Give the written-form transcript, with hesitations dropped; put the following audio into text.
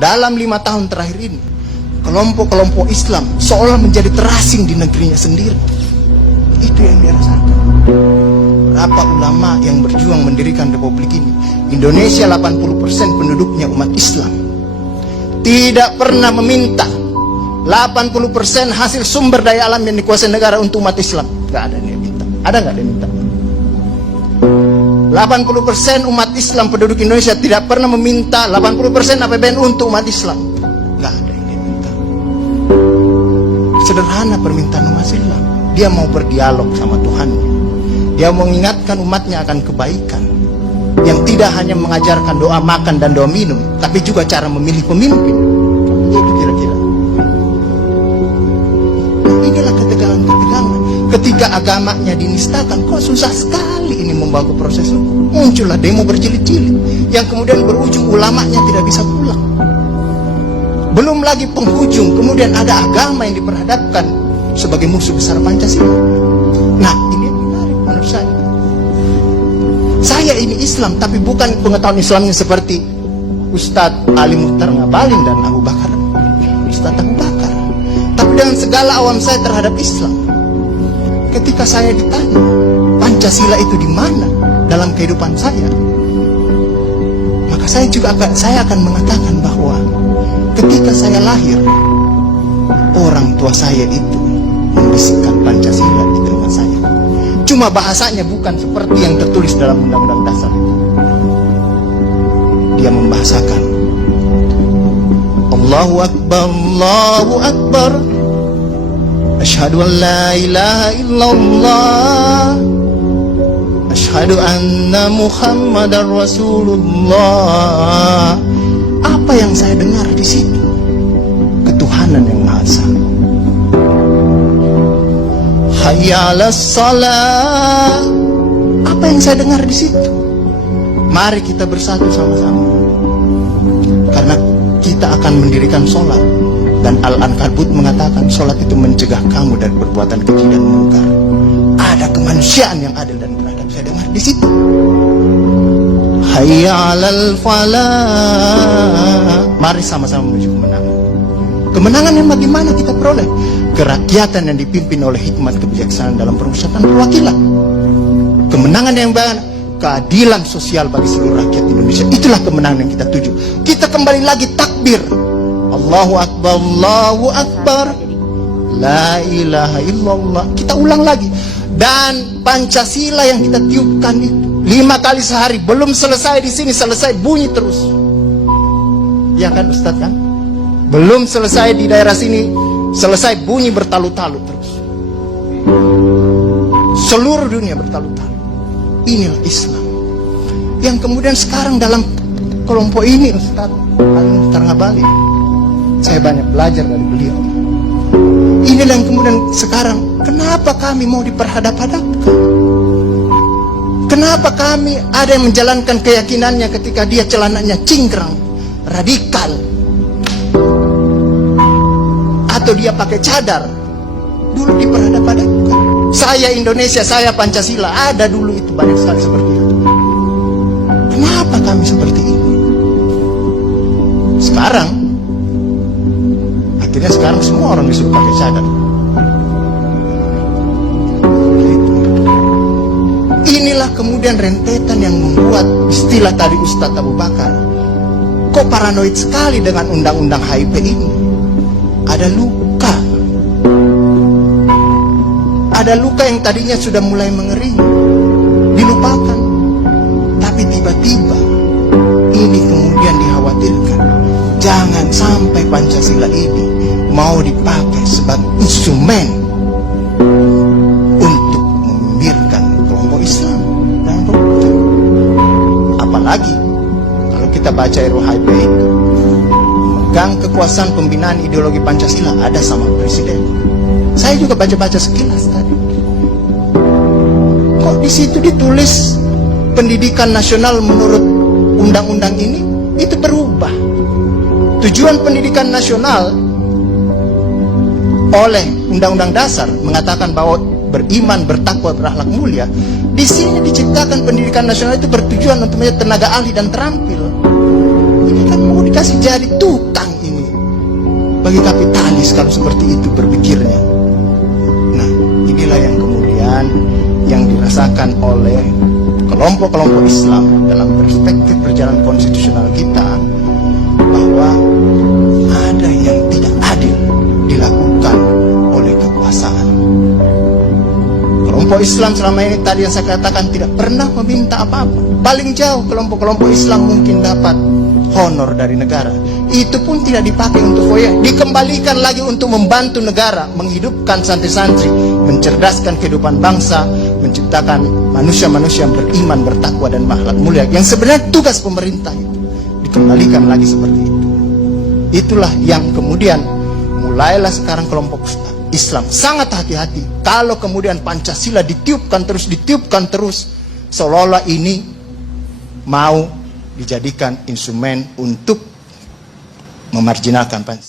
dalam 5 tahun terakhir ini, kelompok-kelompok Islam seolah menjadi terasing di negerinya sendiri. Itu yang dia rasakan. Berapa ulama yang berjuang mendirikan republik ini? Indonesia 80% penduduknya umat Islam. Tidak pernah meminta 80% hasil sumber daya alam yang dikuasai negara untuk umat Islam. Gak ada yang minta. Ada gak yang minta? 80% umat Islam penduduk Indonesia tidak pernah meminta 80% APBN untuk umat Islam. Gak ada yang dia minta. Sederhana permintaan umat Islam. Dia mau berdialog sama Tuhannya. Dia mengingatkan umatnya akan kebaikan, yang tidak hanya mengajarkan doa makan dan doa minum, tapi juga cara memilih pemimpin. Itu kira-kira. Inilah ketegangan-ketegangan. Ketika agamanya dinistakan, kok susah sekali ini membawa ke proses hukum. Muncullah demo berjilid-jilid, yang kemudian berujung ulamanya tidak bisa pulang. Belum lagi penghujung, kemudian ada agama yang diperhadapkan sebagai musuh besar Pancasila. Nah, ini yang menarik menurut saya. Saya ini Islam, tapi bukan pengetahuan Islamnya seperti Ustadz Ali Muhtar Ngabalin dan Abu Bakar, Ustadz Abu Bakar. Tapi dengan segala awam saya terhadap Islam, ketika saya ditanya Pancasila itu di mana dalam kehidupan saya, maka saya akan mengatakan bahwa ketika saya lahir, orang tua saya itu membisikkan Pancasila di telinga saya. Cuma bahasanya bukan seperti yang tertulis dalam Undang-Undang Dasar itu. Dia membahasakan Allahu Akbar, Allahu Akbar, Asyhadu an la ilaha illallah, Asyhadu anna Muhammadar Rasulullah. Apa yang saya dengar di situ? Ketuhanan yang Maha Esa. Hayya 'alas shalah. Apa yang saya dengar di situ? Mari kita bersatu sama-sama, karena kita akan mendirikan sholat. Dan Al-Ankabut mengatakan sholat itu mencegah kamu dari perbuatan keji dan mungkar. Ada kemanusiaan yang adil dan beradab. Saya dengar di situ. Hayya 'alal falah. Mari sama-sama menuju kemenangan. Kemenangan yang bagaimana kita peroleh? Kerakyatan yang dipimpin oleh hikmat kebijaksanaan dalam permusyawaratan perwakilan. Kemenangan yang bagaimana? Keadilan sosial bagi seluruh rakyat Indonesia. Itulah kemenangan yang kita tuju. Kita kembali lagi takbir. Allahu Akbar, Allahu Akbar, la ilaha illallah. Kita ulang lagi. Dan Pancasila yang kita tiupkan itu 5 kali sehari, belum selesai di sini, selesai bunyi terus. Ya kan Ustadz kan? Belum selesai di daerah sini, selesai bunyi bertalu-talu terus. Seluruh dunia bertalu-talu. Inilah Islam. Yang kemudian sekarang dalam kelompok ini Ustadz Ali Muhtar Ngabalin, saya banyak belajar dari beliau. Inilah yang kemudian sekarang, kenapa kami mau diperhadap-hadapkan? Kenapa kami ada yang menjalankan keyakinannya ketika dia celananya cingkrang, radikal, atau dia pakai cadar, dulu diperhadap-hadapkan. Saya Indonesia, saya Pancasila, ada dulu itu banyak sekali seperti itu. Kenapa kami seperti ini? Sekarang, akhirnya sekarang semua orang disuruh pakai cadar. Inilah kemudian rentetan yang membuat istilah tadi Ustadz Abu Bakar, kok paranoid sekali dengan undang-undang HIP ini. Ada luka. Ada luka yang tadinya sudah mulai mengering, dilupakan. Tapi tiba-tiba ini kemudian dikhawatirkan, jangan sampai Pancasila ini mau dipakai sebagai instrumen untuk membibirkan kelompok Islam dan kelompok. Apalagi kalau kita baca RUHP itu, memegang kekuasaan pembinaan ideologi Pancasila ada sama presiden. Saya juga baca-baca sekilas tadi. Kok di situ ditulis pendidikan nasional menurut undang-undang ini itu berubah. Tujuan pendidikan nasional oleh Undang-Undang Dasar mengatakan bahwa beriman, bertakwa, berakhlak mulia. Di sini diciptakan pendidikan nasional itu bertujuan untuk menjadi tenaga ahli dan terampil. Ini kan mau dikasih jadi tukang. bagi kapitalis kalau seperti itu berpikirnya. Nah, inilah yang kemudian yang dirasakan oleh kelompok-kelompok Islam dalam perspektif perjalanan konstitusional kita, bahwa ada yang tidak adil dilakukan oleh kekuasaan. Kelompok Islam selama ini tadi yang saya katakan tidak pernah meminta apa-apa. Paling jauh kelompok-kelompok Islam mungkin dapat honor dari negara. Itu pun tidak dipakai untuk foya, dikembalikan lagi untuk membantu negara, menghidupkan santri-santri, mencerdaskan kehidupan bangsa, menciptakan manusia-manusia yang beriman, bertakwa dan akhlak mulia. Yang sebenarnya tugas pemerintah itu dikembalikan lagi seperti itu. Itulah yang kemudian mulailah sekarang kelompok Islam sangat hati-hati kalau kemudian Pancasila ditiupkan terus, seolah-olah ini mau dijadikan instrumen untuk memarjinalkan Pancasila.